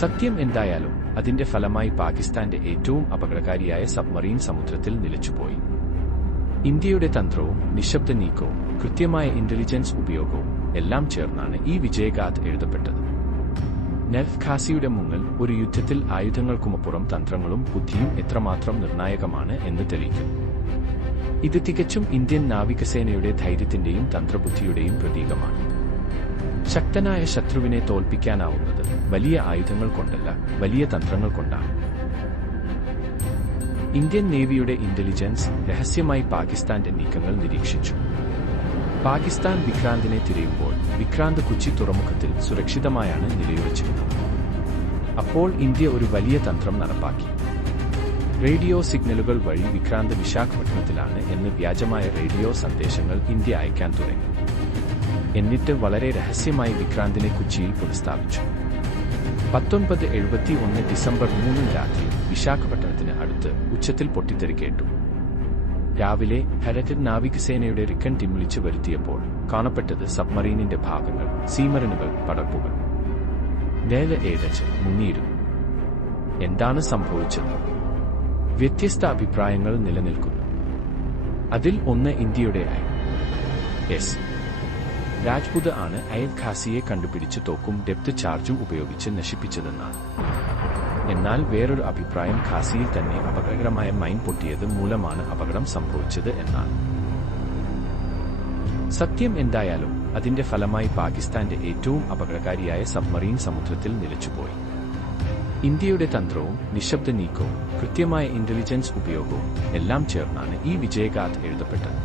സത്യം എന്തായാലും അതിന്റെ ഫലമായി പാകിസ്ഥാന്റെ ഏറ്റവും അപകടകാരിയായ സബ്മറീൻ സമുദ്രത്തിൽ നിലച്ചുപോയി. ഇന്ത്യയുടെ തന്ത്രവും നിശബ്ദ നീക്കവും കൃത്യമായ ഇന്റലിജൻസ് ഉപയോഗവും എല്ലാം ചേർന്നാണ് ഈ വിജയഗാഥ എഴുതപ്പെട്ടത്. നെൽഫ് ഖാസിയുടെ മുങ്ങൽ ഒരു യുദ്ധത്തിൽ ആയുധങ്ങൾക്കുമപ്പുറം തന്ത്രങ്ങളും ബുദ്ധിയും എത്രമാത്രം നിർണായകമാണ് എന്ന് തെളിയിക്കുന്നു. ഇത് തികച്ചും ഇന്ത്യൻ നാവികസേനയുടെ ധൈര്യത്തിന്റെയും തന്ത്രബുദ്ധിയുടെയും പ്രതീകമാണ്. ശക്തനായ ശത്രുവിനെ തോൽപ്പിക്കാനാവുന്നത് വലിയ ആയുധങ്ങൾ കൊണ്ടല്ല, വലിയ തന്ത്രങ്ങൾ കൊണ്ടാണ്. ഇന്ത്യൻ നേവിയുടെ ഇന്റലിജൻസ് രഹസ്യമായി പാകിസ്ഥാന്റെ നീക്കങ്ങൾ നിരീക്ഷിച്ചു. പാകിസ്ഥാൻ വിക്രാന്തിനെ തിരയുമ്പോൾ വിക്രാന്ത് കൊച്ചി തുറമുഖത്തിൽ സുരക്ഷിതമായാണ് നിലയുറച്ചിരുന്നത്. അപ്പോൾ ഇന്ത്യ ഒരു വലിയ തന്ത്രം നടപ്പാക്കി. റേഡിയോ സിഗ്നലുകൾ വഴി വിക്രാന്ത് വിശാഖപട്ടണത്തിലാണ് എന്ന് വ്യാജമായ റേഡിയോ സന്ദേശങ്ങൾ ഇന്ത്യ അയക്കാൻ തുടങ്ങി. എന്നിട്ട് വളരെ രഹസ്യമായി വിക്രാന്തിനെ കൊച്ചിയിൽ പുനഃസ്ഥാപിച്ചു. 1971 ഡിസംബർ 3 രാത്രി വിശാഖപട്ടണത്തിന് അടുത്ത് ഉച്ചത്തിൽ പൊട്ടിത്തെറി കേട്ടു. രാവിലെ ഹരകർ നാവികസേനയുടെ റിക്കൺ ടീം വിളിച്ചു വരുത്തിയപ്പോൾ കാണപ്പെട്ടത് സബ്മറീനിന്റെ ഭാഗങ്ങൾ, സീമറിനുകൾ, പടർപ്പുകൾ. നേല ഏഴച്ച് മുങ്ങിയിരുന്നു. എന്താണ് സംഭവിച്ചത്? വ്യത്യസ്ത അഭിപ്രായങ്ങൾ നിലനിൽക്കുന്നു. അതിൽ ഒന്ന് ഇന്ത്യയുടെ INS രാജ്പുത് ആണ് അയൽ ഖാസിയെ കണ്ടുപിടിച്ച് തോക്കും ഡെപ്ത് ചാർജും ഉപയോഗിച്ച് നശിപ്പിച്ചതെന്നാണ്. എന്നാൽ വേറൊരു അഭിപ്രായം ഖാസിയിൽ തന്നെ അപകടകരമായ മൈൻ പൊട്ടിയത് മൂലമാണ് അപകടം സംഭവിച്ചത് എന്നാണ്. സത്യം എന്തായാലും അതിന്റെ ഫലമായി പാകിസ്ഥാന്റെ ഏറ്റവും അപകടകാരിയായ സബ്മറീൻ സമുദ്രത്തിൽ നിലച്ചുപോയി. ഇന്ത്യയുടെ തന്ത്രവും നിശബ്ദ നീക്കവും കൃത്യമായ ഇന്റലിജൻസ് ഉപയോഗവും എല്ലാം ചേർന്നാണ് ഈ വിജയഗാഥ എഴുതപ്പെട്ടത്.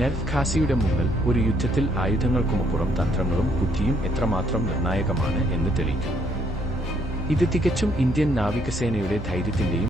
നെൽഫ് ഖാസിയുടെ മുങ്ങൽ ഒരു യുദ്ധത്തിൽ ആയുധങ്ങൾക്കുമപ്പുറം തന്ത്രങ്ങളും ബുദ്ധിയും എത്രമാത്രം നിർണായകമാണ് എന്ന് തെളിയിക്കുന്നു. ഇത് തികച്ചും ഇന്ത്യൻ നാവികസേനയുടെ ധൈര്യത്തിന്റെയും